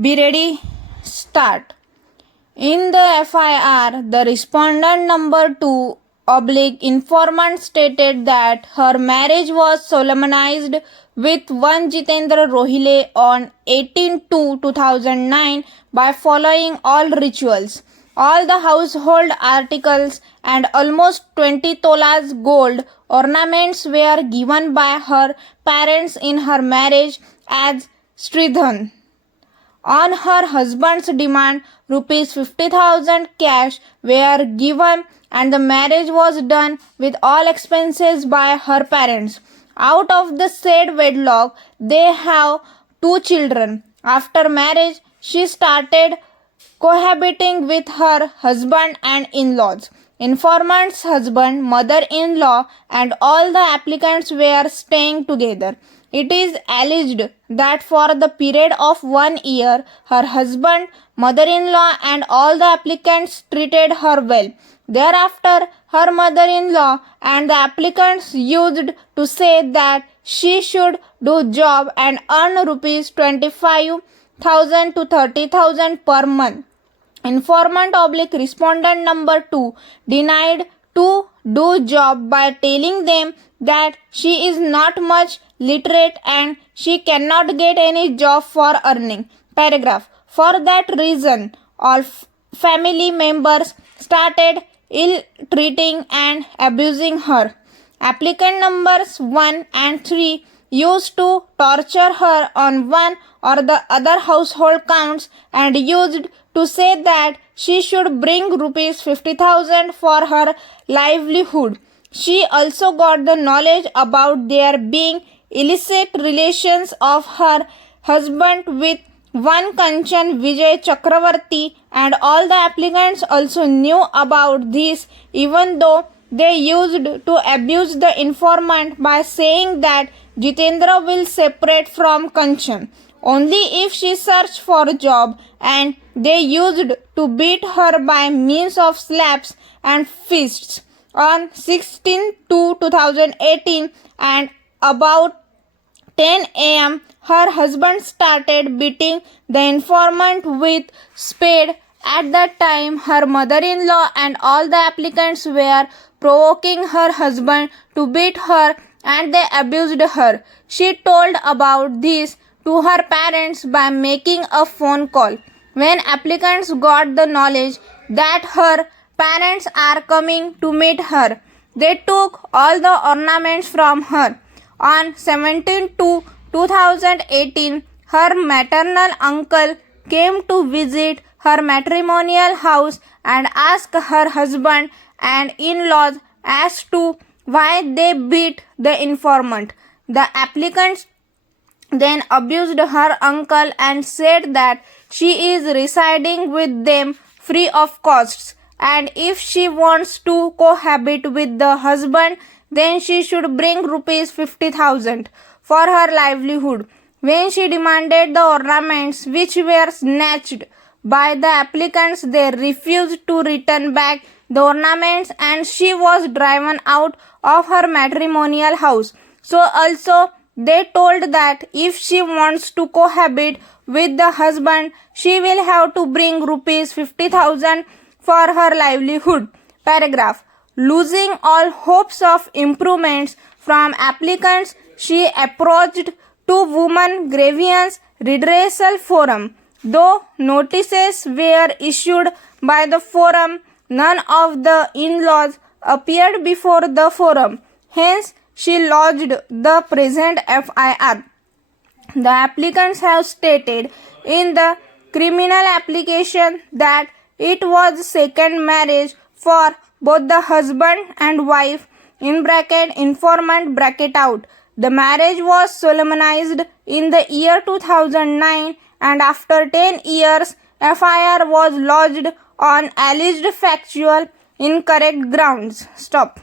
Be ready, start. In the FIR, the respondent number 2 informant stated that her marriage was solemnized with one Jitendra Rohile on 18/2/2009 by following all rituals. All the household articles and almost 20 tolas gold ornaments were given by her parents in her marriage as Stridhan. On her husband's demand, rupees 50,000 cash were given and the marriage was done with all expenses by her parents. Out of the said wedlock, they have 2 children. After marriage, she started cohabiting with her husband and in-laws. Informant's husband, mother-in-law, and all the applicants were staying together. It is alleged that for the period of 1 year, her husband, mother-in-law, and all the applicants treated her well. Thereafter, her mother-in-law and the applicants used to say that she should do job and earn rupees 25,000 to 30,000 per month. Informant/respondent number 2 denied to do job by telling them that she is not much literate and she cannot get any job for earning. Paragraph. For that reason, all family members started ill-treating and abusing her. Applicant numbers 1 and 3 used to torture her on one or the other household counts and used to say that she should bring rupees 50,000 for her livelihood. She also got the knowledge about there being illicit relations of her husband with one Kanchan Vijay Chakravarti, and all the applicants also knew about this, even though they used to abuse the informant by saying that Jitendra will separate from Kanchan only if she searched for a job, and they used to beat her by means of slaps and fists. On 16/2/2018 and about 10 a.m., her husband started beating the informant with spade. At that time, her mother-in-law and all the applicants were provoking her husband to beat her and they abused her. She told about this to her parents by making a phone call. When applicants got the knowledge that her parents are coming to meet her, they took all the ornaments from her. On 17/2/2018, her maternal uncle came to visit her matrimonial house and asked her husband and in-laws as to why they beat the informant. The applicants then abused her uncle and said that she is residing with them free of costs, and if she wants to cohabit with the husband, then she should bring rupees 50,000 for her livelihood. When she demanded the ornaments which were snatched by the applicants, they refused to return back the ornaments and she was driven out of her matrimonial house. So also they told that if she wants to cohabit with the husband, she will have to bring rupees 50,000 for her livelihood. Paragraph. Losing all hopes of improvements from applicants, she approached to Women Grievance Redressal Forum. Though notices were issued by the forum, none of the in-laws appeared before the forum. Hence, she lodged the present FIR. The applicants have stated in the criminal application that it was second marriage for both the husband and wife (informant). The marriage was solemnized in the year 2009 and after 10 years, FIR was lodged on alleged factual incorrect grounds. Stop.